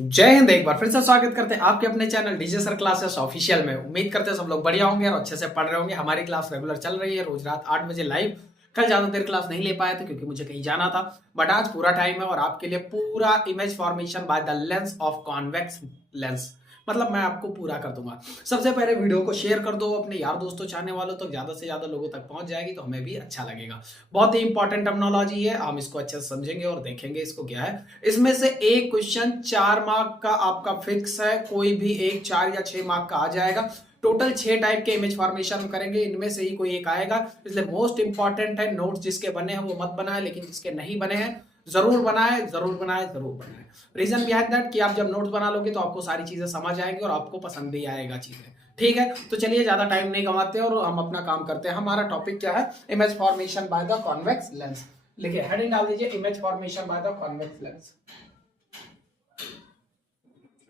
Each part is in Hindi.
जय हिंद। एक बार फिर से स्वागत करते हैं आपके अपने channel DJ sir classes official में। उम्मीद करते हैं सब लोग बढ़िया होंगे और अच्छे से पढ़ रहे होंगे। हमारी क्लास रेगुलर चल रही है रोज रात 8 बजे लाइव। कल ज्यादा देर क्लास नहीं ले पाए थे क्योंकि मुझे कहीं जाना था, बट आज पूरा टाइम है और आपके लिए पूरा image formation by the lens of convex lens, मतलब मैं आपको पूरा कर दूंगा। सबसे पहले वीडियो को शेयर कर दो अपने यार दोस्तों चाहने वालों तक, ज्यादा से ज्यादा लोगों तक पहुंच जाएगी तो हमें भी अच्छा लगेगा। बहुत ही इंपॉर्टेंट टर्मिनोलॉजी है, हम इसको अच्छे से समझेंगे और देखेंगे इसको क्या है। इसमें से एक क्वेश्चन 4 मार्क का आपका फिक्स है, कोई भी एक 4 या 6 मार्क का आ जाएगा। टोटल 6 टाइप के इमेज फॉर्मेशन करेंगे, इनमें से ही कोई एक आएगा। इसलिए मोस्ट इंपॉर्टेंट है, नोट्स जिसके बने हैं वो मत बनाए, लेकिन जिसके नहीं बने हैं जरूर बनाए, जरूर बनाए, जरूर बनाए। रीजन बिहाइंड दैट कि आप जब नोट्स बना लोगे तो आपको सारी चीजें समझ आएंगी और आपको पसंद भी आएगा चीजें। ठीक है, तो चलिए ज्यादा टाइम नहीं गंवाते और हम अपना काम करते हैं। हमारा टॉपिक क्या है? Image formation by the convex lens. लिखिए, हेडिंग डाल दीजिए image formation by the convex lens.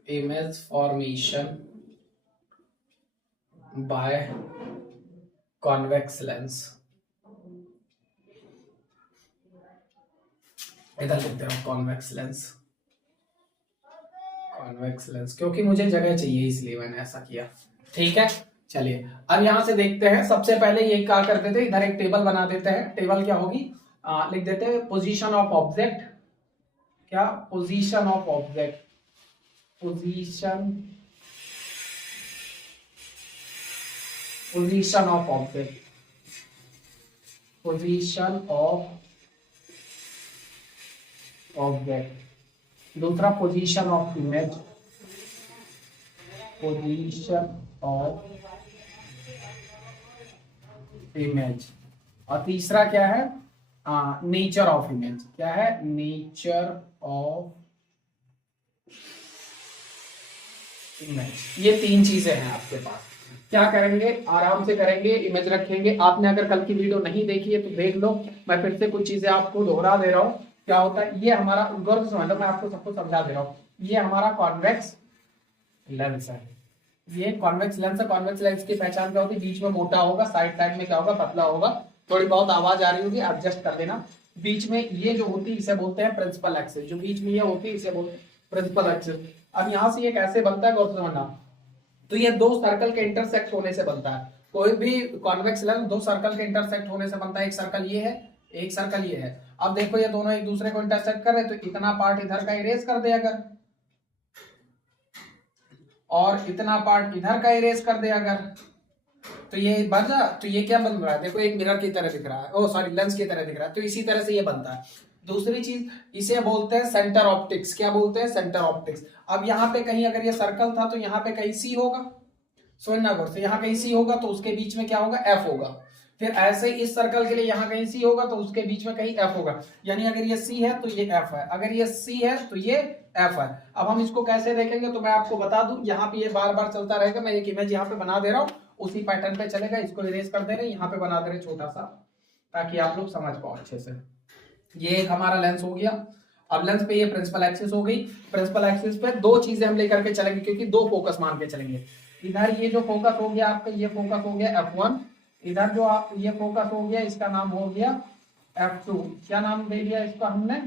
Image formation by convex lens. इधर लिखते हैं कॉन्वेक्स लेंस। कॉन्वेक्स लेंस क्योंकि मुझे जगह चाहिए इसलिए मैंने ऐसा किया। ठीक है, चलिए अब यहां से देखते हैं। सबसे पहले ये क्या करते थे, इधर एक टेबल बना देते हैं। टेबल क्या होगी, लिख देते हैं पोजीशन ऑफ ऑब्जेक्ट। क्या? Position of object. Position of object. Position of object. दूसरा position of image. Position of image. और तीसरा क्या है? Nature of image. क्या है? Nature of image. ये 3 चीजें हैं आपके पास। क्या करेंगे? आराम से करेंगे, इमेज रखेंगे। आपने अगर कल की वीडियो नहीं देखी है तो देख लो, मैं फिर से कुछ चीजें आपको दोहरा दे रहा हूँ। क्या होता है ये हमारा, गौर से समझ लो, मैं आपको सबको समझा दे रहा हूँ। ये हमारा कॉन्वेक्स लेंस है। ये कॉन्वेक्स लेंस है। कॉन्वेक्स लेंस की पहचान क्या होती है? बीच में मोटा होगा, साइड साइड में क्या होगा? पतला होगा। थोड़ी बहुत आवाज आ रही होगी, एडजस्ट कर लेना। बीच में ये जो होती है इसे बोलते हैं प्रिंसिपल एक्सिस। जो बीच में ये होती है इसे बोलते हैं प्रिंसिपल एक्सिस। अब यहाँ से ये कैसे बनता है, गौर से समझना। तो ये 2 सर्कल के इंटरसेक्ट होने से बनता है। कोई भी कॉन्वेक्स लेंस 2 सर्कल के इंटरसेक्ट होने से बनता है। एक सर्कल ये है, एक सर्कल ये है। अब देखो ये दोनों एक दूसरे को इंटरसेक्ट कर रहे, तो इतना पार्ट इधर का इरेज कर दे अगर, और इतना पार्ट इधर का इरेज कर दे अगर, तो ये बन रहा। तो ये क्या बन रहा है? देखो एक मिरर की तरह दिख रहा है, ओ सॉरी लेंस की तरह दिख रहा है। तो इसी तरह से ये बनता है। दूसरी चीज, इसे बोलते हैं सेंटर ऑप्टिक्स। क्या बोलते हैं? Centre optics. अब यहाँ पे कहीं अगर ये सर्कल था तो यहाँ पे कहीं सी होगा। सुनना गौर से, यहाँ कहीं सी होगा तो उसके बीच में क्या होगा? एफ होगा। फिर ऐसे ही इस सर्कल के लिए यहाँ कहीं सी होगा तो उसके बीच में कहीं एफ होगा। यानी अगर ये सी है तो ये एफ है, अगर ये सी है तो ये एफ है। अब हम इसको कैसे देखेंगे तो मैं आपको बता दूं, यहाँ पे ये बार बार चलता रहेगा। मैं एक इमेज यहाँ पे बना दे रहा हूँ, उसी पैटर्न पे चलेगा। इसको इरेज कर दे रहे, यहाँ पे बना दे रहे छोटा सा, ताकि आप लोग समझ पाओ अच्छे से। ये एक हमारा लेंस हो गया। अब लेंस पे ये प्रिंसिपल एक्सिस हो गई। प्रिंसिपल एक्सिस पे 2 चीजें हम लेकर के चलेंगे, क्योंकि 2 फोकस मान के चलेंगे। इधर ये जो फोकस हो गया आपका, ये फोकस हो गया F1। इधर जो आप ये फोकस हो गया, इसका नाम हो गया F2। क्या नाम दे दिया इसका हमने?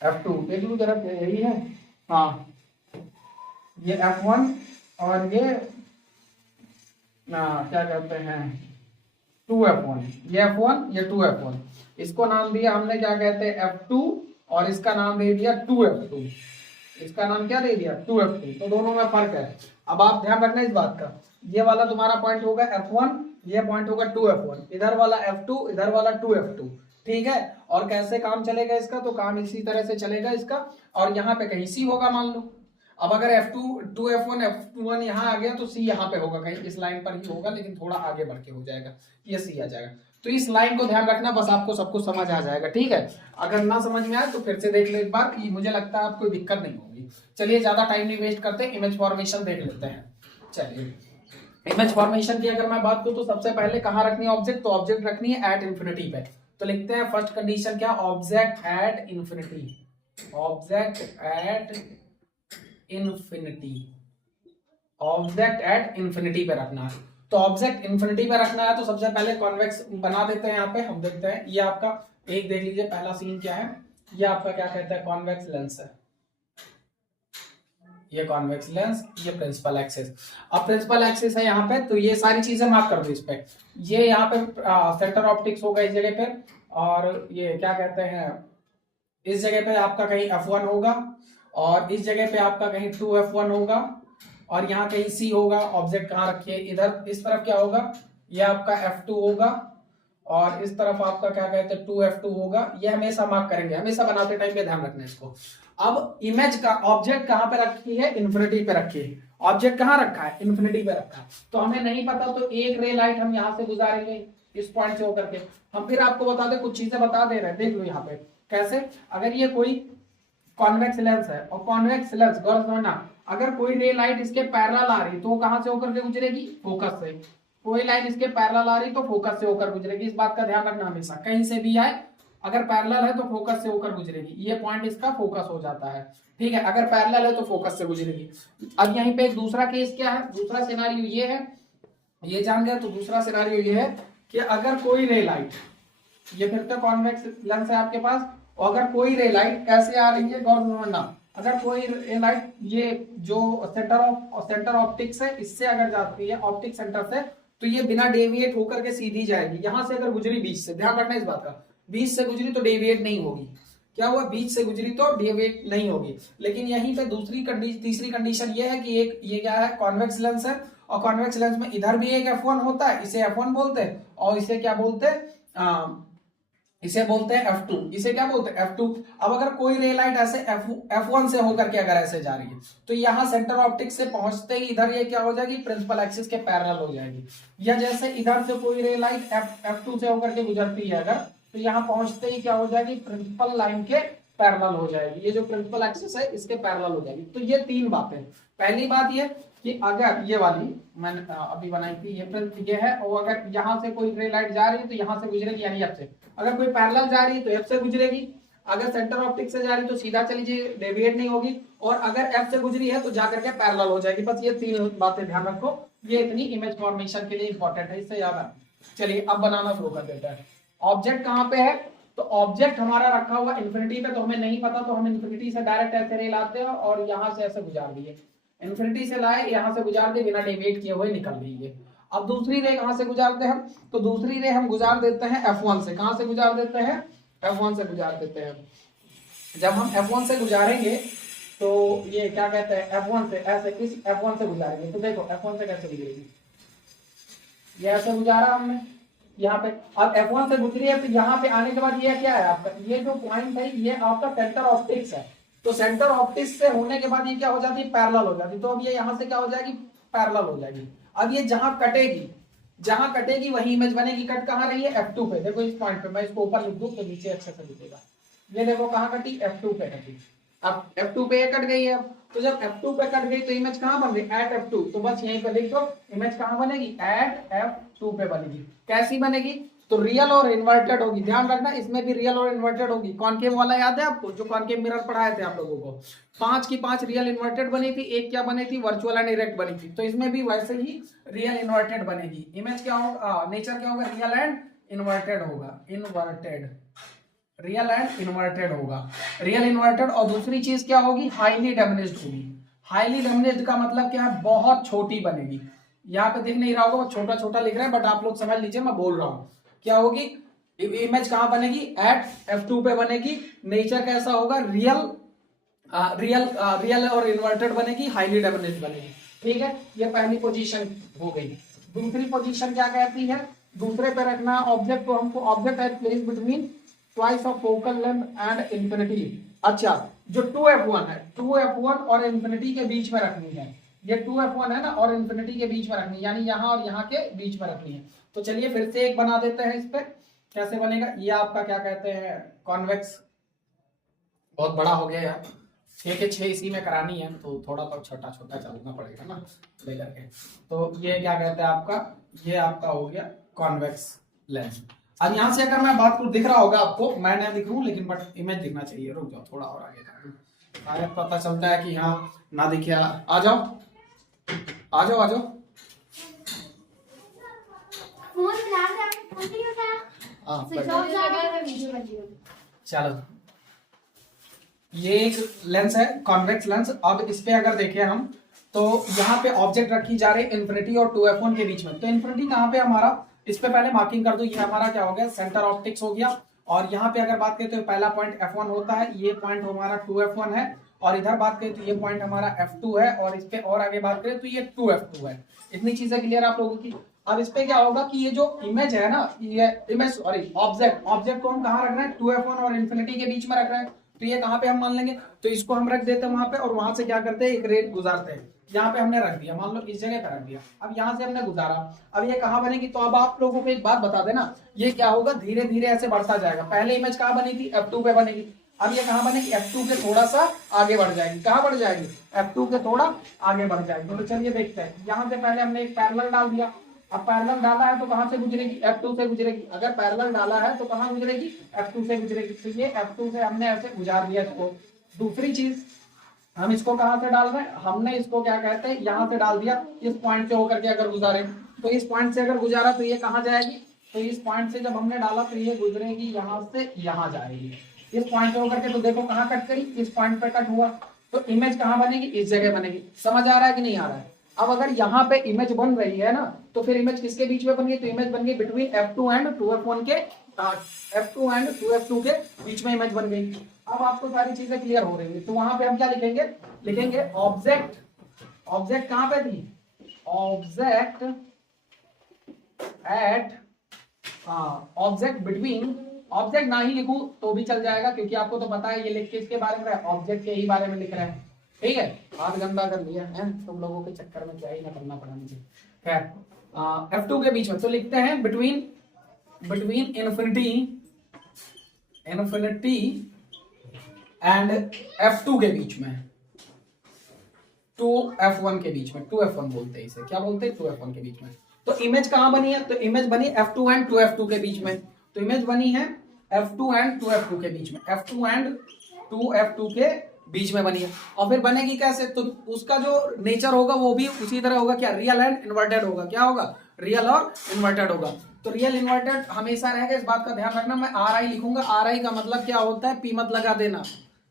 F2। देख लो जरा, यही है। हाँ, ये F1 और ये क्या कहते हैं 2F1। ये F1, ये 2F1। इसको नाम दिया हमने, क्या कहते हैं? F2। और इसका नाम दे दिया 2F2। इसका नाम क्या दे दिया? 2F2। तो दोनों में फर्क है। अब आप ध्यान रखना इस बात का, ये वाला तुम्हारा पॉइंट होगा F1, ये पॉइंट होगा 2F1। इधर वाला F2, इधर वाला 2F2। ठीक है, और कैसे काम चलेगा इसका? तो काम इसी तरह से चलेगा इसका। और यहाँ पे कहीं सी होगा मान लो। अब अगर F2, 2F1, F1 यहाँ आ गया तो C यहाँ पे होगा, कहीं इस लाइन पर ही होगा, लेकिन थोड़ा आगे बढ़ के हो जाएगा, ये C आ जाएगा। तो इस लाइन को ध्यान रखना, बस आपको सब कुछ समझ आ जाएगा। ठीक है, अगर ना समझ में आए तो फिर से देख लो एक बार, मुझे लगता है आपको दिक्कत नहीं होगी। चलिए ज्यादा टाइम नहीं वेस्ट करते, इमेज फॉर्मेशन देख लेते हैं। चलिए, इमेज फॉर्मेशन की अगर मैं बात करूं तो सबसे पहले कहां रखनी है ऑब्जेक्ट? तो ऑब्जेक्ट रखनी है एट इंफिनिटी पे। तो लिखते हैं फर्स्ट कंडीशन क्या? Object at infinity. Object at infinity. Object at infinity पे रखना है। तो ऑब्जेक्ट इंफिनिटी पे रखना है तो सबसे पहले कॉन्वेक्स बना देते हैं। यहाँ पे हम देखते हैं, ये आपका एक देख लीजिए, पहला सीन क्या है? ये आपका क्या कहता है? कॉन्वेक्स लेंस है। ये कॉन्वेक्स लेंस, ये प्रिंसिपल एक्सिस। अब प्रिंसिपल एक्सिस है यहाँ पे, तो ये सारी चीजें मार्क कर दो इस पे। ये यहाँ पे सेंटर ऑप्टिक्स होगा इस जगह पे, और ये क्या कहते हैं, इस जगह पे आपका कहीं F1 होगा, और इस जगह पे आपका कहीं 2F1 होगा, और यहाँ कहीं C होगा। ऑब्जेक्ट कहाँ रखिए, इधर इस तरफ क्या होगा, ये आपका F2 होगा, और इस तरफ आपका क्या कहते हैं 2F2 होगा। ये हमेशा मार्क करेंगे, हमेशा बनाते टाइम पे ध्यान रखना इसको। अब इमेज का ऑब्जेक्ट कहाँ पे रखी है, इन्फिनिटी पे रखी है। ऑब्जेक्ट कहाँ रखा है, इन्फिनिटी पे रखा है। तो हमें नहीं पता तो एक रे लाइट हम यहाँ से गुजारेंगे इस पॉइंट से होकर के। हम फिर आपको बता दे, कुछ चीजें बता दे रहे हैं, देख लो यहाँ पे कैसे। अगर ये कोई कॉन्वेक्स लेंस है, और कॉन्वेक्स लेंस गौर समझना, अगर कोई रे लाइट इसके पैरेलल आ रही तो वो कहां से होकर के गुजरेगी, फोकस से। कोई लाइट इसके पैरेलल आ रही तो फोकस से होकर गुजरेगी। इस बात का ध्यान रखना हमेशा, कहीं से भी आए अगर पैरेलल है तो फोकस से होकर गुजरेगी। ये पॉइंट इसका फोकस हो जाता है, ठीक है। अगर पैरेलल है तो फोकस से गुजरेगी। अब यहीं पे एक दूसरा केस क्या है, दूसरा सिनेरियो ये है, ये जान गया। तो दूसरा सिनेरियो ये है कि अगर कोई रे लाइट, ये फिर तो कॉन्वेक्स लेंस है आपके पास, और अगर कोई रे लाइट कैसे आ रही है गौर समझना, अगर कोई रे लाइट ये जो सेंटर ऑप्टिक्स है इससे अगर जाती है, ऑप्टिक सेंटर से, तो ये बिना डेविएट होकर के सीधी जाएगी। यहां से अगर गुजरी बीच से, ध्यान रखना इस बात का, बीच से गुजरी तो डेविएट नहीं होगी। क्या हुआ, बीच से गुजरी तो डेविएट नहीं होगी। लेकिन यहीं पे तीसरी कंडीशन ये है कि एक ये क्या है, कॉन्वेक्स लेंस है, और कॉन्वेक्स लेंस में इधर भी एक F1 होता है, इसे F1 बोलते हैं, और इसे क्या बोलते हैं, इसे बोलते हैं F2। इसे क्या बोलते हैं, F2। अब अगर कोई रे लाइट ऐसे F1 से होकर के अगर ऐसे जा रही है, तो यहाँ सेंटर ऑप्टिक से पहुंचते ही इधर ये क्या हो जाएगी, प्रिंसिपल एक्सिस के पैरेलल हो जाएगी। या जैसे इधर से कोई रे लाइट F2 से होकर के गुजरती है अगर, तो यहाँ पहुंचते ही क्या हो जाएगी, प्रिंसिपल लाइन के पैरेलल हो जाएगी। ये जो प्रिंसिपल एक्सिस है इसके पैरेलल हो जाएगी। तो ये तीन बातें। पहली बात ये कि अगर ये वाली मैंने अभी बनाई थी, ये है, और अगर यहाँ से कोई रे लाइट जा रही है तो यहाँ से गुजरेगी, यानी F से। अगर कोई पैरेलल जा रही है तो F से गुजरेगी। अगर सेंटर ऑप्टिक से जा रही है तो सीधा चली जाएगी, डेविएट नहीं होगी। और अगर F से गुजरी है तो जाकर के पैरेलल हो जाएगी। बस ये तीन बातें ध्यान रखो, ये इतनी इमेज फॉर्मेशन के लिए इंपॉर्टेंट है, इससे याद है। चलिए अब बनाना शुरू कर देते हैं। ऑब्जेक्ट कहाँ पे है, तो ऑब्जेक्ट हमारा रखा हुआ इन्फिनिटी पे, तो हमें नहीं पता तो हम इन्फिनिटी से डायरेक्ट ऐसे रे लाते हैं और यहाँ से ऐसे गुजार दिए। इन्फिनिटी से लाए, यहाँ से गुजार दिए, बिना डेविएट किए हुए निकल दिए। अब दूसरी रे कहाँ से गुजारते हैं हम, तो दूसरी रे हम गुजार देते हैं F1 से। कहाँ से गुजार देते हैं, F1 से गुजार देते हैं। जब हम F1 से गुजारेंगे तो ये क्या कहते हैं, F1 से ऐसे इस F1 से गुजारेंगे। तो देखो F1 से कैसे गुजरेगी, ये ऐसे गुजारा हमने यहाँ पे। अब F1 से गुजरी है तो यहाँ पे आने के बाद ये क्या है आपका, ये जो पॉइंट है ये आपका सेंटर ऑप्टिक्स है। तो सेंटर ऑप्टिक्स से होने के बाद ये क्या हो जाती है, पैरेलल हो जाती है। तो अब ये यहाँ से क्या हो जाएगी, पैरेलल हो जाएगी। अब ये जहां कटेगी वही इमेज बनेगी। कट कहाँ रही है, F2 पे। देखो इस पॉइंट पे, मैं इसको ऊपर लिख दूं तो नीचे अच्छे से दिखेगा। ये देखो कहाँ कटी, F2 पे कटी। अब F2 पे ये कट गई है। अब तो जब F2 पे कट गई तो इमेज कहाँ बन गई, एट F2। तो बस यहीं पे लिख दो, इमेज कहाँ बनेगी, एट F2 पे बनेगी। कैसी बनेगी, तो रियल और इन्वर्टेड होगी। ध्यान रखना इसमें भी रियल और इन्वर्टेड होगी। कॉनकेव वाला याद है आपको, जो कॉनकेव मिरर पढ़ाए थे आप लोगों को, 5 की 5 रियल इन्वर्टेड बनी थी, एक क्या बनी थी, वर्चुअल एंड इरेक्ट बनी थी। तो इसमें भी वैसे ही रियल इन्वर्टेड बनेगी। इमेज क्या होगा, नेचर क्या होगा, रियल एंड इन्वर्टेड होगा, इन्वर्टेड, रियल एंड इन्वर्टेड होगा, रियल इन्वर्टेड। और दूसरी चीज क्या होगी, हाईली डैमेज्ड होगी। हाईली डैमेज्ड का मतलब क्या है, बहुत छोटी बनेगी। यहाँ पे दिख नहीं रहा होगा, वो छोटा छोटा लिख रहे हैं, बट आप लोग समझ लीजिए मैं बोल रहा हूँ। क्या होगी, इमेज कहाँ बनेगी, एट F2 पे बनेगी। नेचर कैसा होगा, रियल और इन्वर्टेड बनेगी, हाईली डैमेज्ड बनेगी। ठीक है, ये पहली पोजीशन हो गई। दूसरी पोजीशन क्या कहती है, दूसरे पे रखना ऑब्जेक्ट को, हमको object at place between twice of focal length and infinity. अच्छा, जो 2F1 है, 2F1 और इंफिनिटी के बीच में रखनी है। ये 2F1 है ना, और इंफिनिटी के बीच में रखनी है, यानी यहाँ और यहाँ के बीच में रखनी है। तो चलिए फिर से एक बना देते हैं इस पे। कैसे बनेगा, ये आपका क्या कहते हैं, कॉन्वेक्स, बहुत बड़ा हो गया यार, 6 के 6 इसी में करानी है तो थोड़ा तो छोटा छोटा चलना पड़ेगा ना ले करके। तो ये क्या कहते हैं आपका, ये आपका हो गया कॉन्वेक्स लेंस। अब यहाँ से अगर मैं बात करूँ, दिख रहा होगा आपको, मैं नहीं दिख रहा हूँ लेकिन बट इमेज दिखना चाहिए। रुक जाओ थोड़ा और आगे, शायद पता चलता है कि यहाँ ना दिखे। आ जाओ आ जाओ आ जाओ। चलो ये एक लेंस है कॉन्वेक्स लेंस। अब इस पे अगर देखें हम तो यहाँ पे ऑब्जेक्ट रखी जा रही है इन्फिनिटी और 2f1 के बीच में। तो इन्फिनिटी कहाँ पे हमारा, इस पे पहले मार्किंग कर दो, ये हमारा क्या हो गया, सेंटर ऑप्टिक्स हो गया। और यहाँ पे अगर बात करें तो पहला पॉइंट f1 होता है, ये पॉइंट हमारा 2f1 है। और इधर बात करें तो ये पॉइंट हमारा f2 है, और इस पे और आगे बात करें तो ये 2f2 है। इतनी चीजें क्लियर आप लोगों की। अब इस पे क्या होगा कि ये जो इमेज है ना, ये इमेज सॉरी ऑब्जेक्ट को हम कहाँ रख रहे हैं, 2f1 और इन्फिनिटी के बीच में रख रहे हैं। तो ये कहाँ पे हम मान लेंगे, तो इसको हम रख देते हैं वहां पे, और वहां से क्या करते हैं, एक रेट गुजारते हैं। यहाँ पे हमने रख दिया, मान लो इस जगह पे रख दिया। अब यहाँ से हमने गुजारा, अब ये कहाँ बनेगी, तो अब आप लोगों को एक बात बता देना, ये क्या होगा, धीरे धीरे ऐसे बढ़ता जाएगा। पहले इमेज कहाँ बनी थी, f2 पे बनेगी। अब ये कहाँ बनेगी, f2 के थोड़ा सा आगे बढ़ जाएगी। कहाँ बढ़ जाएगी, f2 के थोड़ा आगे बढ़ जाएगी। तो चलिए देखते हैं, यहाँ से पहले हमने एक पैरेलल डाल दिया। अब पैरेलल डाला है तो कहां से गुजरेगी, f2 से गुजरेगी। अगर पैरेलल डाला है तो कहां गुजरेगी, f2 से गुजरेगी। तो ये f2 से हमने ऐसे गुजार दिया इसको। दूसरी चीज, हम इसको कहां से डाल रहे हैं, हमने इसको क्या कहते हैं, यहां से डाल दिया। इस पॉइंट से होकर के अगर गुजारे, तो इस पॉइंट से अगर गुजारा तो ये कहां जाएगी, तो इस पॉइंट से जब हमने डाला तो ये गुजरेगी यहां से यहां जाएगी। इस पॉइंट से होकर के, तो देखो कहां कट करी, इस पॉइंट पे कट हुआ। तो इमेज कहां बनेगी, इस जगह बनेगी। समझ आ रहा है कि नहीं आ रहा है। अब अगर यहाँ पे इमेज बन रही है ना, तो फिर इमेज किसके बीच में बन गई, तो इमेज बन गई बिटवीन f2 एंड 2f1 के, f2 एंड 2f2 के बीच में इमेज बन गई। अब आपको सारी चीजें क्लियर हो रही है। तो वहां पे हम क्या लिखेंगे, लिखेंगे ऑब्जेक्ट, ऑब्जेक्ट कहां पे थी, object at, object between, object ना ही लिखूं तो भी चल जाएगा, क्योंकि आपको तो पता है ये लिख के इसके बारे में, ऑब्जेक्ट के ही बारे में लिख रहे हैं। ठीक है, हाथ गंदा कर लिया है तुम लोगों के चक्कर में, क्या ही ना करना पड़ा मुझे। खैर f2 के बीच में, तो लिखते हैं between, between infinity, infinity and f2 के बीच में, 2f1 के बीच में, 2f1 बोलते हैं इसे, क्या बोलते हैं, 2f1 के बीच में। तो इमेज कहां बनी है, तो इमेज बनी f2 एंड 2f2 के बीच में। तो इमेज बनी है f2 एंड 2f2 के बीच में, f2 एंड 2f2 के बीच में बनी है। और फिर बनेगी कैसे, तो उसका जो नेचर होगा वो भी उसी तरह होगा, क्या, रियल एंड इन्वर्टेड होगा। क्या होगा, रियल और इन्वर्टेड होगा। तो रियल इन्वर्टेड हमेशा रहेगा, इस बात का ध्यान रखना। मैं आर आई लिखूंगा, आर आई का मतलब क्या होता है, पी मत लगा देना,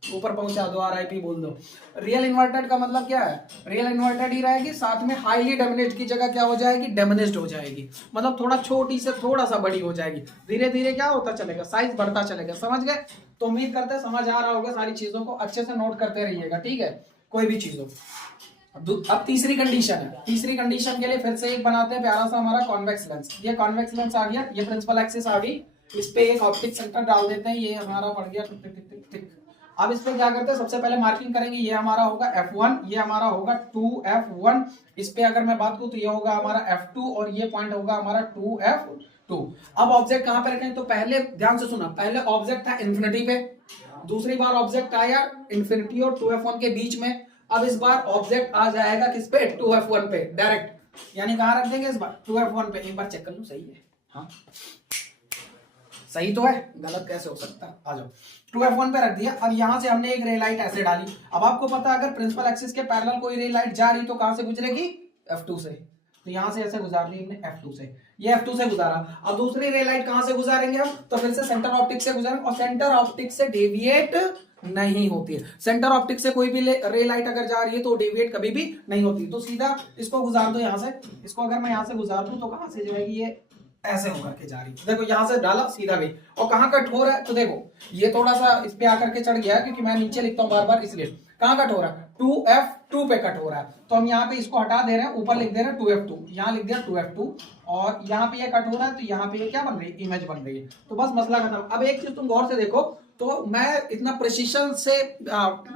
ऊपर पहुंचा दो, RIP बोल दो। रियल इन्वर्टेड का मतलब क्या है, रियल इन्वर्टेड ही रहेगी, साथ में हाईली डैमेज्ड की जगह क्या हो जाएगी, डैमेज्ड हो जाएगी। मतलब थोड़ा छोटी से थोड़ा सा बड़ी हो जाएगी, धीरे धीरे क्या होता चलेगा, साइज बढ़ता चलेगा। समझ गए। तो उम्मीद करते हैं समझ आ रहा होगा, सारी चीजों को अच्छे से नोट करते रहिएगा। ठीक है, कोई भी चीज हो। अब तीसरी कंडीशन है, तीसरी कंडीशन के लिए फिर से एक बनाते हैं प्यारा सा हमारा कॉन्वेक्स लेंस। ये कॉन्वेक्स लेंस आ गया, ये प्रिंसिपल एक्सिस आ गई, इस पे एक ऑप्टिक सेंटर डाल देते हैं, ये हमारा बढ़ गया टिक टिक टिक टिक। अब इस पे क्या करते हैं, सबसे पहले मार्किंग करेंगे, ये हमारा होगा f1, ये हमारा होगा 2f1। इस पे अगर मैं बात करूं तो ये होगा हमारा f2 और ये पॉइंट होगा हमारा 2f2। अब ऑब्जेक्ट कहां पे रखें, तो पहले ध्यान से सुना, पहले ऑब्जेक्ट था इन्फिनिटी पे, दूसरी बार ऑब्जेक्ट आया इन्फिनिटी और 2f1 के बीच में। अब इस बार ऑब्जेक्ट आ जाएगा किस पे, 2f1 पे डायरेक्ट, यानी कहां रख देंगे इस बार, 2f1 पे। एक बार चेक कर लूं सही है, हाँ सही तो है, गलत कैसे हो सकता है। आ जाओ, 2f1 पे रख दिया। अब यहां से हमने एक रे लाइट ऐसे डाली। अब आपको पता है अगर प्रिंसिपल एक्सिस के पैरेलल कोई रे लाइट जा रही तो कहां से गुजरेगी, f2 से। तो यहां से ऐसे गुजार ली हमने f2 से, ये f2 से गुजारा। अब दूसरी रे लाइट कहां से गुजारेंगे हम, तो फिर से सेंटर ऑप्टिक से गुजारेंगे, और सेंटर ऑप्टिक से डेविएट नहीं होती है। सेंटर ऑप्टिक से कोई भी रे लाइट अगर जा रही है तो डेविएट कभी भी नहीं होती। तो सीधा इसको गुजार दो यहां से, इसको अगर मैं यहां से गुजार दूं तो कहां से जाएगी, ये ऐसे होकर के जा रही है। देखो यहां से डाला सीधा भी, और कहां कट हो रहा है, तो देखो ये थोड़ा सा इस पे आकर के चढ़ गया, क्योंकि मैं नीचे लिखता हूं बार बार, इसलिए कहां कट हो रहा है, 2f2 पे कट हो रहा है। तो हम यहाँ पे इसको हटा दे रहे हैं, ऊपर लिख दे रहे हैं 2f2, यहाँ लिख दिया 2f2, और यहाँ पे ये कट हो रहा है, तो यहाँ पे ये क्या बन रही है, इमेज बन रही है। तो बस मसला खत्म। अब एक चीज तुम गौर से देखो, तो मैं इतना प्रिसीशन से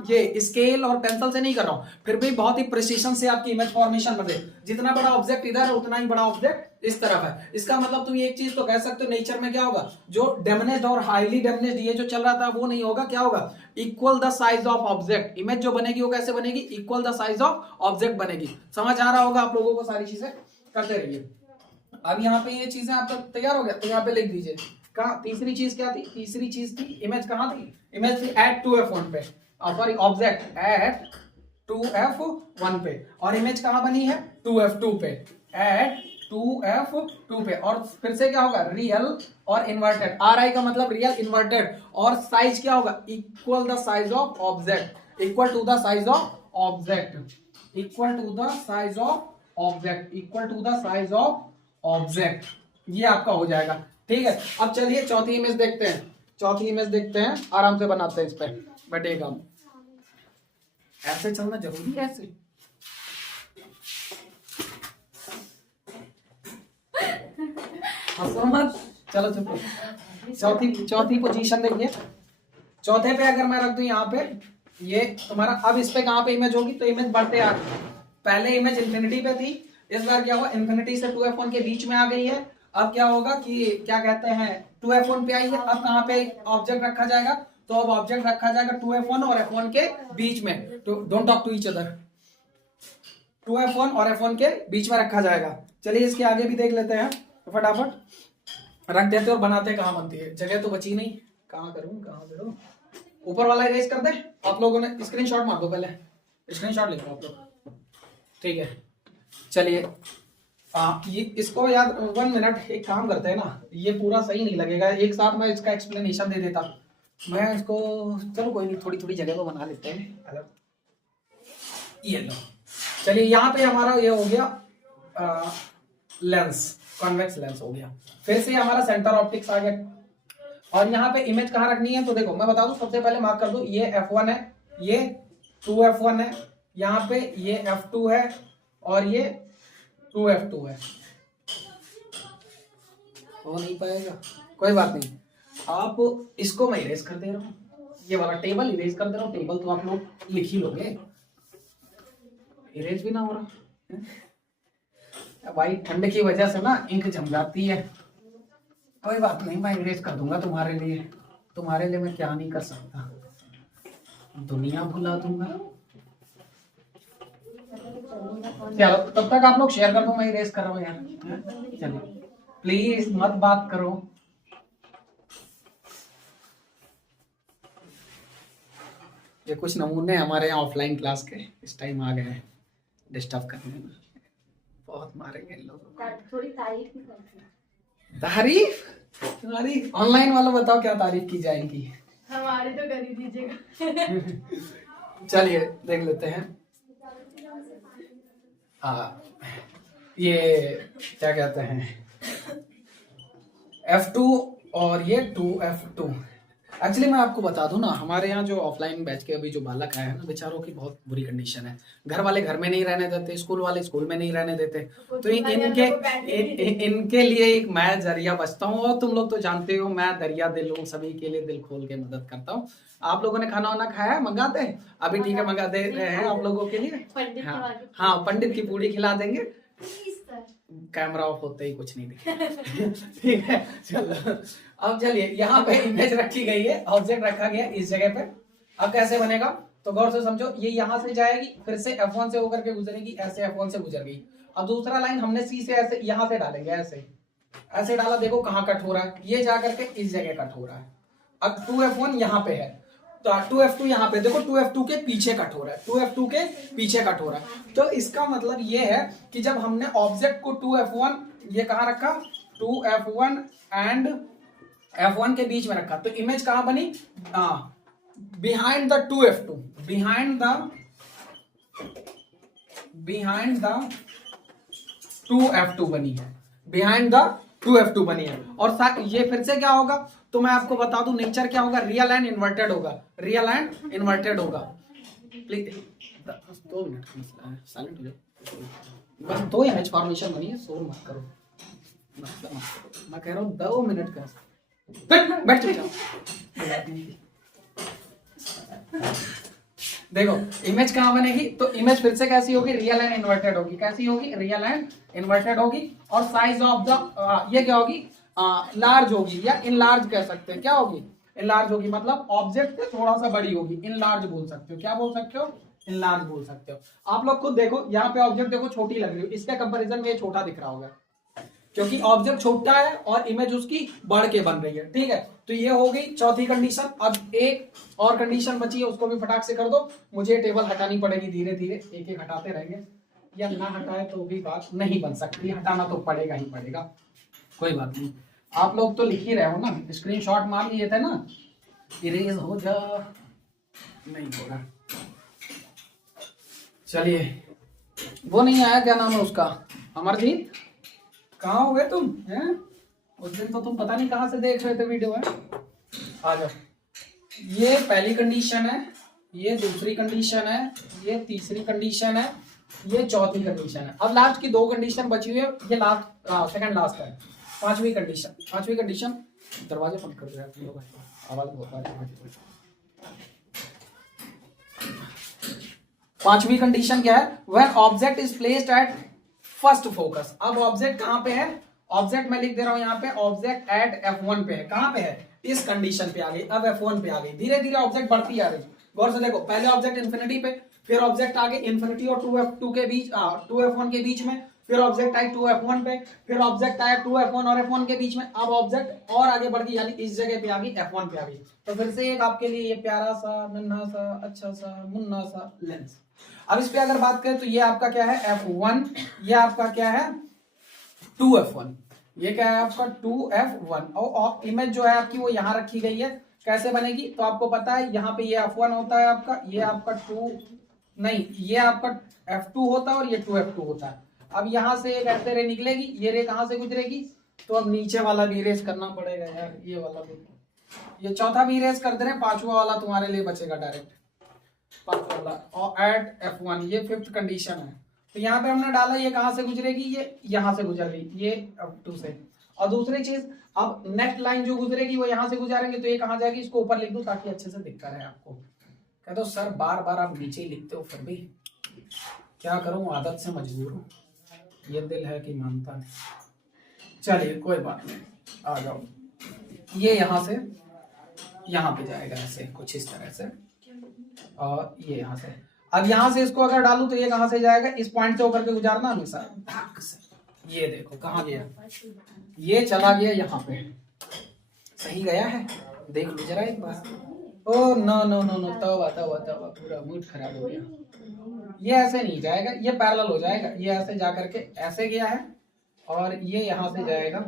ये स्केल और पेंसिल से नहीं कर रहा हूं, फिर भी बहुत ही प्रिसीशन से आपकी इमेज फॉर्मेशन बन रही। जितना बड़ा ऑब्जेक्ट इधर है उतना ही बड़ा ऑब्जेक्ट इस तरफ है। इसका मतलब तुम एक चीज तो कह सकते हो, नेचर में क्या होगा, जो डैमेज्ड और हाईली डैमेज्ड ये जो चल रहा था वो नहीं होगा। क्या होगा, equal the size of object. Image जो बनेगी वो कैसे बनेगी, equal the size of object बनेगी। समझ आ रहा होगा आप लोगों को, सारी चीजें करते रहिए। अब यहाँ पे ये चीजें आप तक तैयार हो गया, तो यहाँ पे लिख दीजिए। कहा तीसरी चीज क्या थी, तीसरी चीज थी इमेज, कहां थी, इमेज थी एट 2f1 पे, सॉरी ऑब्जेक्ट एट 2f1 पे, और इमेज कहां बनी है, 2f2 पे, एट 2f2 पे, और फिर से क्या होगा, रियल और इन्वर्टेड। RI का मतलब रियल इन्वर्टेड, और साइज क्या होगा, equal the size of object, equal to the size of object, equal to the size of object, equal to the size of object. ये आपका हो जाएगा। ठीक है, अब चलिए चौथी इमेज देखते हैं, चौथी इमेज देखते हैं, आराम से बनाते हैं इस पे बैठेगा। ऐसे चलना जरूरी है, ऐसे हंसो मत, चलो चुप। चौथी पोजीशन देखिए, चौथे पे अगर मैं रख दूं यहाँ पे, ये तुम्हारा, अब इस पे कहाँ पे इमेज होगी, तो इमेज बढ़ते आ रही है। पहले इमेज इंफिनिटी पे थी, इस बार क्या हुआ, इंफिनिटी से 2f1 के बीच में आ गई है। अब क्या होगा कि क्या कहते हैं, 2f1 पे आई है, अब कहाँ पे ऑब्जेक्ट रखा जाएगा, तो अब ऑब्जेक्ट रखा जाएगा 2f1 और f1 के बीच में। तो don't talk to each other, 2f1 और f1 के बीच में रखा जाएगा। चलिए इसके आगे भी देख लेते हैं, फटाफट रख देते और बनाते। कहाँ बनती है, जगह तो बची नहीं, कहाँ करूं, ऊपर वाला इरेज कर दे। आप लोगों ने स्क्रीनशॉट मार दो, पहले स्क्रीनशॉट ले लो आप लोग। ठीक है, चलिए ये इसको याद 1 मिनट, एक काम करते हैं ना, ये पूरा सही नहीं लगेगा, एक साथ मैं इसका एक्सप्लेनेशन दे देता मैं इसको। चलो कोई नहीं, थोड़ी थोड़ी जगह को बना लेते हैं। ये लो, चलिए यहाँ पे हमारा ये हो गया लेंस, कॉन्वेक्स लेंस हो गया। फिर से हमारा सेंटर ऑप्टिक्स आ गया, और यहाँ पे इमेज कहाँ रखनी है, तो देखो मैं बता दूं, सबसे पहले मार्क कर दो, ये f1 है, ये 2f1 है, यहाँ पे ये f2 है, और ये 2f2 है। हो नहीं पाएगा, कोई बात नहीं, आप इसको मैं इरेज कर दे रहा हूँ, ये वाला टेबल इरेज कर दे रहा हूँ। टेबल तो आप लोग लिख ही लोगे, इरेज भी ना हो रहा भाई, ठंड की वजह से ना इंक जम जाती है। कोई बात नहीं, मैं इरेज कर दूंगा तुम्हारे लिए मैं क्या नहीं कर सकता, दुनिया भुला दूंगा। चलो तब तक आप लोग शेयर कर दो, मैं इरेज कर रहा हूँ यार। चलिए प्लीज मत बात करो। ये कुछ नमूने हमारे यहाँ ऑफलाइन क्लास के इस टाइम आ गए हैं डिस्टर्ब करने में, बहुत मारेंगे इन लोगों। थोड़ी तारीफ भी करते, तारीफ तुम्हारी ऑनलाइन वालों, बताओ क्या तारीफ की जाएगी, हमारी तो कर ही दीजिएगा। चलिए देख लेते हैं। ये क्या कहते हैं, f2 और ये 2f2। एक्चुअली मैं आपको बता दूं ना, हमारे यहाँ जो ऑफलाइन बैच के अभी जो बालक आए हैं ना, बेचारों की बहुत बुरी कंडीशन है। घर वाले घर में नहीं रहने देते, स्कूल वाले स्कूल में नहीं रहने देते, तो इनके लिए एक मैं जरिया बचता हूँ। और तुम लोग तो जानते हो मैं दरिया दिल हूँ, सभी के लिए दिल खोल के मदद करता हूँ। आप लोगों ने खाना वाना खाया है, मंगाते हैं अभी? ठीक है, मंगा दे रहे हैं आप लोगों के लिए। हाँ, पंडित की पूड़ी खिला देंगे, कैमरा ऑफ होते ही कुछ नहीं दिखेगा। ठीक है, चलो अब चलिए, यहाँ पे इमेज रखी गई है, ऑब्जेक्ट रखा गया इस जगह पे। अब कैसे बनेगा, तो गौर से समझो, ये यहाँ से जाएगी, फिर से f1 से होकर के गुजरेगी, ऐसे f1 से गुजर गई। अब दूसरा लाइन हमने C से ऐसे यहाँ से डालेंगे, ऐसे डाला, देखो कहाँ कट हो रहा है, ये जाकर के इस जगह कट हो रहा है। अब 2f1 यहाँ पे है, तो 2f2 यहाँ पे देखो, 2f2 के पीछे कट हो रहा है, 2f2 के पीछे कट हो रहा है। तो इसका मतलब ये है कि जब हमने ऑब्जेक्ट को 2f1 ये कहाँ रखा, 2f1 एंड f1 के बीच में रखा, तो इमेज कहाँ बनी, behind the 2f2, behind the 2f2 बनी है, बिहाइंड द 2f2 बनी है। और ये फिर से क्या होगा, तो मैं आपको बता दूं, नेचर क्या होगा, रियल एंड इन्वर्टेड होगा, रियल एंड इन्वर्टेड होगा। प्लीज 2 मिनट का मसला है, साइलेंट हो जाओ, बस 2 इमेज फॉर्मेशन बनी है, शोर मत करो, मैं कह रहा हूँ 2 मिनट का, बैठ जाओ। देखो इमेज कहाँ बनेगी, तो इमेज फिर से कैसी होगी, रियल एंड इन्वर्टेड होगी। कैसी होगी, रियल एंड इन्वर्टेड होगी। और साइज ऑफ द ये क्या होगी, लार्ज होगी, या इनलार्ज कह सकते हैं। क्या होगी, इनलार्ज होगी, मतलब ऑब्जेक्ट से थोड़ा सा बड़ी होगी, इनलार्ज बोल सकते हो। क्या बोल सकते हो, इनलार्ज बोल सकते हो। आप लोग खुद देखो, यहाँ पे ऑब्जेक्ट देखो छोटी लग रही है, इसके कंपैरिजन में ये छोटा दिख रहा होगा, क्योंकि ऑब्जेक्ट छोटा है और इमेज उसकी बढ़ के बन रही है। ठीक है, तो ये हो गई चौथी कंडीशन। अब एक और कंडीशन बची है, उसको भी फटाक से कर दो, मुझे टेबल हटानी पड़ेगी, धीरे धीरे एक एक हटाते रहेंगे। या ना हटाए तो भी बात नहीं बन सकती, हटाना तो पड़ेगा ही पड़ेगा। कोई बात नहीं, आप लोग तो लिख ही रहे हो ना, स्क्रीनशॉट मार लिए थे ना। इरेज हो जा, नहीं होगा। चलिए, वो नहीं आया, क्या नाम है उसका, अमरजीत, कहाँ हो गए तुम हैं? उस दिन तो तुम पता नहीं कहाँ से देख रहे थे वीडियो है। आ जाओ। ये पहली कंडीशन है, ये दूसरी कंडीशन है, ये तीसरी कंडीशन है, ये चौथी कंडीशन है। अब लास्ट की 2 कंडीशन बची हुई है, ये लास्ट सेकंड लास्ट है, पांचवी कंडीशन। दरवाजे बंद कर दो यार, आवाज बहुत आ रही है। पांचवी कंडीशन क्या है, when object is placed at first focus. अब ऑब्जेक्ट कहां पे है, ऑब्जेक्ट मैं लिख दे रहा हूं यहां पे, ऑब्जेक्ट एट F1 पे है। कहां पे है, इस कंडीशन पे आ गई, अब F1 पे आ गई। धीरे धीरे ऑब्जेक्ट बढ़ती आ रही, गौर से देखो, पहले ऑब्जेक्ट इन्फिनिटी पे, फिर ऑब्जेक्ट आगे इन्फिनिटी और 2F2 के बीच, 2F1 के बीच में, फिर ऑब्जेक्ट आए 2F1 पे, फिर ऑब्जेक्ट आया 2F1 और F1 के बीच में। अब ऑब्जेक्ट और आगे बढ़ गई, यानी इस जगह पे आ गई, F1 पे आ गई। तो फिर से एक आपके लिए ये प्यारा सा नन्हा सा अच्छा सा मुन्ना सा लेंस। अब इस पे अगर बात करें तो ये आपका क्या है F1, ये आपका क्या है 2F1, ये क्या है आपका 2F1। और इमेज जो है आपकी वो यहाँ रखी गई है। कैसे बनेगी, तो आपको पता है यहाँ पे ये F1 होता है आपका, ये आपका 2 नहीं, ये आपका F2 होता है और ये 2F2 होता है। अब यहाँ से एक ऐसे रे निकलेगी, ये रे कहाँ से गुजरेगी, तो अब नीचे वाला भी इरेज करना पड़ेगा यार, ये वाला भी, ये चौथा भी इरेज कर दे रहे, पांचवा वाला तुम्हारे लिए बचेगा डायरेक्ट, पांचवा वाला। और एट F1, ये 5th कंडीशन है। तो यहाँ पे हमने डाला, ये कहाँ से गुजरेगी, ये यहाँ से गुजर गई, ये F2 से। और दूसरी चीज, अब नेक्स्ट लाइन जो गुजरेगी वो यहाँ से गुजारेंगे, तो ये कहाँ जाएगी, इसको ऊपर लिख दूं ताकि अच्छे से दिखता रहे आपको। कहते हो सर बार बार आप नीचे ही लिखते हो, फिर भी क्या करूं, आदत से मजबूर हूं, ये दिल है कि मानता नहीं। चलिए कोई बात नहीं, आ जाओ। ये यहाँ से यहाँ पे जाएगा ऐसे कुछ इस तरह से, और ये यहाँ से। अब यहाँ से इसको अगर डालूं तो ये कहाँ से जाएगा, इस पॉइंट से होकर के गुजारना हमेशा, ये देखो कहाँ गया, ये चला गया यहाँ पे, सही गया है, देख लो जरा एक बार। Oh no no no no, तौबा तौबा तौबा, पूरा मूड खराब हो गया। ये ऐसे नहीं जाएगा, ये पैरेलल हो जाएगा, ये ऐसे जा करके ऐसे गया है, और ये यहाँ से जाएगा,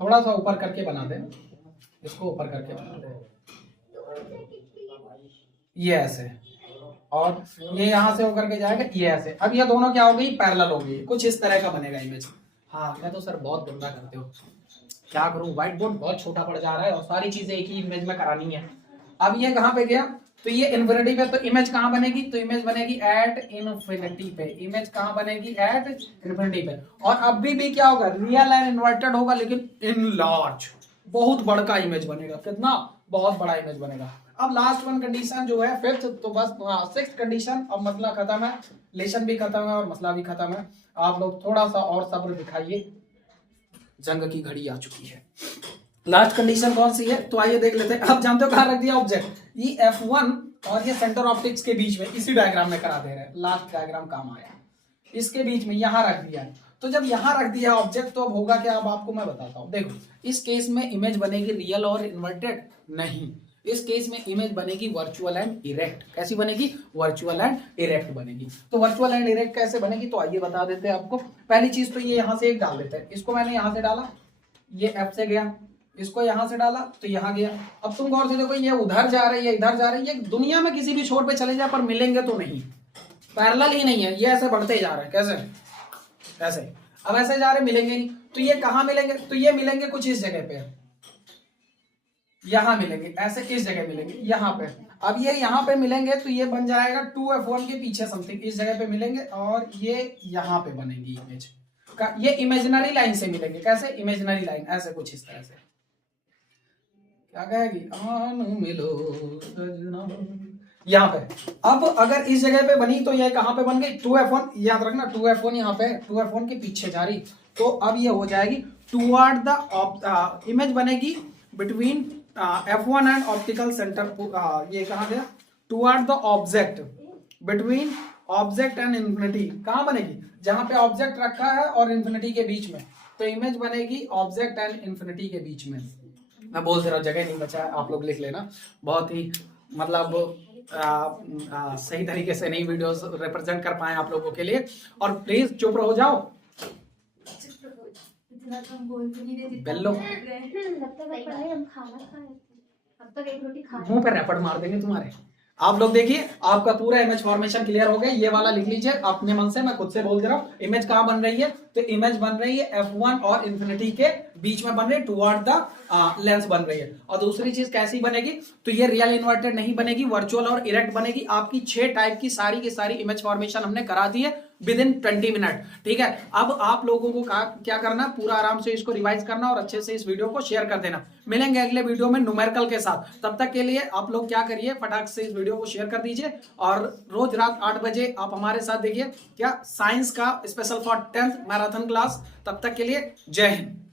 थोड़ा सा ऊपर करके बना दे, इसको ऊपर करके बना दे, ये ऐसे, और ये यहाँ से होकर के जाएगा, ये ऐसे। अब ये दोनों क्या हो गई, पैरेलल हो गई, कुछ इस तरह का बनेगा इमेज। हाँ मैं तो सर बहुत गंदा करते हो, क्या करूं, व्हाइट बोर्ड बहुत छोटा पड़ जा रहा है और सारी चीजें एक ही इमेज में करानी है। अब ये कहाँ पे गया, तो ये इन्फिनिटी पे, तो इमेज कहाँ बनेगी, तो इमेज बनेगी एट इन्फिनिटी पे, इमेज कहाँ बनेगी, एट इन्फिनिटी पे। और अब भी क्या होगा, रियल एंड इन्वर्टेड होगा, लेकिन इन लार्ज, बहुत बड़ा इमेज बनेगा, कितना, बहुत बड़ा इमेज बनेगा। अब लास्ट वन कंडीशन जो है 5th, तो बस 6th कंडीशन, अब मसला खत्म है, लेशन भी खत्म है और मसला भी खत्म है। आप लोग थोड़ा सा और सब्र दिखाइए, जंग की घड़ी आ चुकी है। लास्ट कंडीशन कौन सी है, तो आइए देख लेते हैं। आप जानते हो कहाँ रख दिया ऑब्जेक्ट, ये F1 और ये सेंटर ऑप्टिक्स के बीच में, इसी डायग्राम में करा दे रहे हैं, लास्ट डायग्राम काम आया, इसके बीच में यहाँ रख दिया है। तो जब यहाँ रख दिया ऑब्जेक्ट, तो अब होगा क्या, अब आपको मैं बताता हूँ। देखो इस केस में इमेज बनेगी रियल और इन्वर्टेड नहीं, इस केस में इमेज बनेगी वर्चुअल एंड इरेक्ट। कैसी बनेगी, वर्चुअल एंड इरेक्ट बनेगी। तो वर्चुअल एंड इरेक्ट कैसे बनेगी, तो आइए बता देते हैं आपको। पहली चीज तो ये यहाँ से एक डाल देते हैं, इसको मैंने यहाँ से डाला, ये F से गया, इसको यहाँ से डाला तो यहाँ गया। अब तुम गौर से देखो, ये उधर जा रही है, इधर जा रही है, दुनिया में किसी भी छोर पे चले जाए पर मिलेंगे तो नहीं, पैरेलल ही नहीं है, ये ऐसे बढ़ते जा रहे हैं, कैसे ऐसे, अब ऐसे जा रहे मिलेंगे नहीं, तो ये कहाँ मिलेंगे, तो ये मिलेंगे कुछ इस जगह पे, यहाँ मिलेंगे, ऐसे इस जगह मिलेंगे, यहाँ पे। अब ये यहाँ पे मिलेंगे तो ये बन जाएगा 2F1 के पीछे समथिंग इस जगह पे मिलेंगे, और ये यहाँ पे बनेगी इमेज का, ये इमेजिनरी लाइन से मिलेंगे। कैसे, इमेजिनरी लाइन, ऐसे कुछ इस तरह से, क्या कहेगी, आन मिलो सजना, यहाँ पे। अब अगर इस जगह पे बनी तो ये कहाँ पे बन गई, 2F1, याद रखना 2F1 यहाँ पे, 2F1 के पीछे जा रही, तो अब ये हो जाएगी टुवर्ड द इमेज बनेगी between F1 and optical centre, ये कहाँ गया, toward the object, between object and infinity. कहाँ बनेगी, जहां पे ऑब्जेक्ट रखा है और इन्फिनिटी के बीच में, तो इमेज बनेगी ऑब्जेक्ट एंड इन्फिनिटी के बीच में। मैं बोल दे रहा हूँ, जगह नहीं बचा है, आप लोग लिख लेना, बहुत ही मतलब सही तरीके से नहीं वीडियोस रिप्रेजेंट कर पाए आप लोगों के लिए। और प्लीज चुप हो जाओ इतना कम बोल भी नहीं रहे बेल्लो, तब तक पढ़ाई हम खाना खाए अब तक एक रोटी खा मुंह पे रैपट मार देंगे तुम्हारे। आप लोग देखिए, आपका पूरा इमेज फॉर्मेशन क्लियर हो गया। ये वाला लिख लीजिए अपने मन से, मैं खुद से बोल दे रहा हूँ। इमेज कहाँ बन रही है? तो इमेज बन रही है F1 और इंफिनिटी के बीच में बन रही है, टुवर्ड द लेंस बन रही है। और दूसरी चीज कैसी बनेगी? तो ये रियल इन्वर्टेड नहीं बनेगी, वर्चुअल और इरेक्ट बनेगी। आपकी 6 टाइप की सारी इमेज फॉर्मेशन हमने करा दी है विद इन 20 मिनट। ठीक है, अब आप लोगों को क्या करना, पूरा आराम से इसको रिवाइज करना और अच्छे से इस वीडियो को शेयर कर देना। मिलेंगे अगले वीडियो में न्यूमेरिकल के साथ। तब तक के लिए आप लोग क्या करिए, फटाक से इस वीडियो को शेयर कर दीजिए और रोज रात 8 बजे आप हमारे साथ देखिए क्या साइंस का special for 10th marathon class. तब तक के लिए जय हिंद।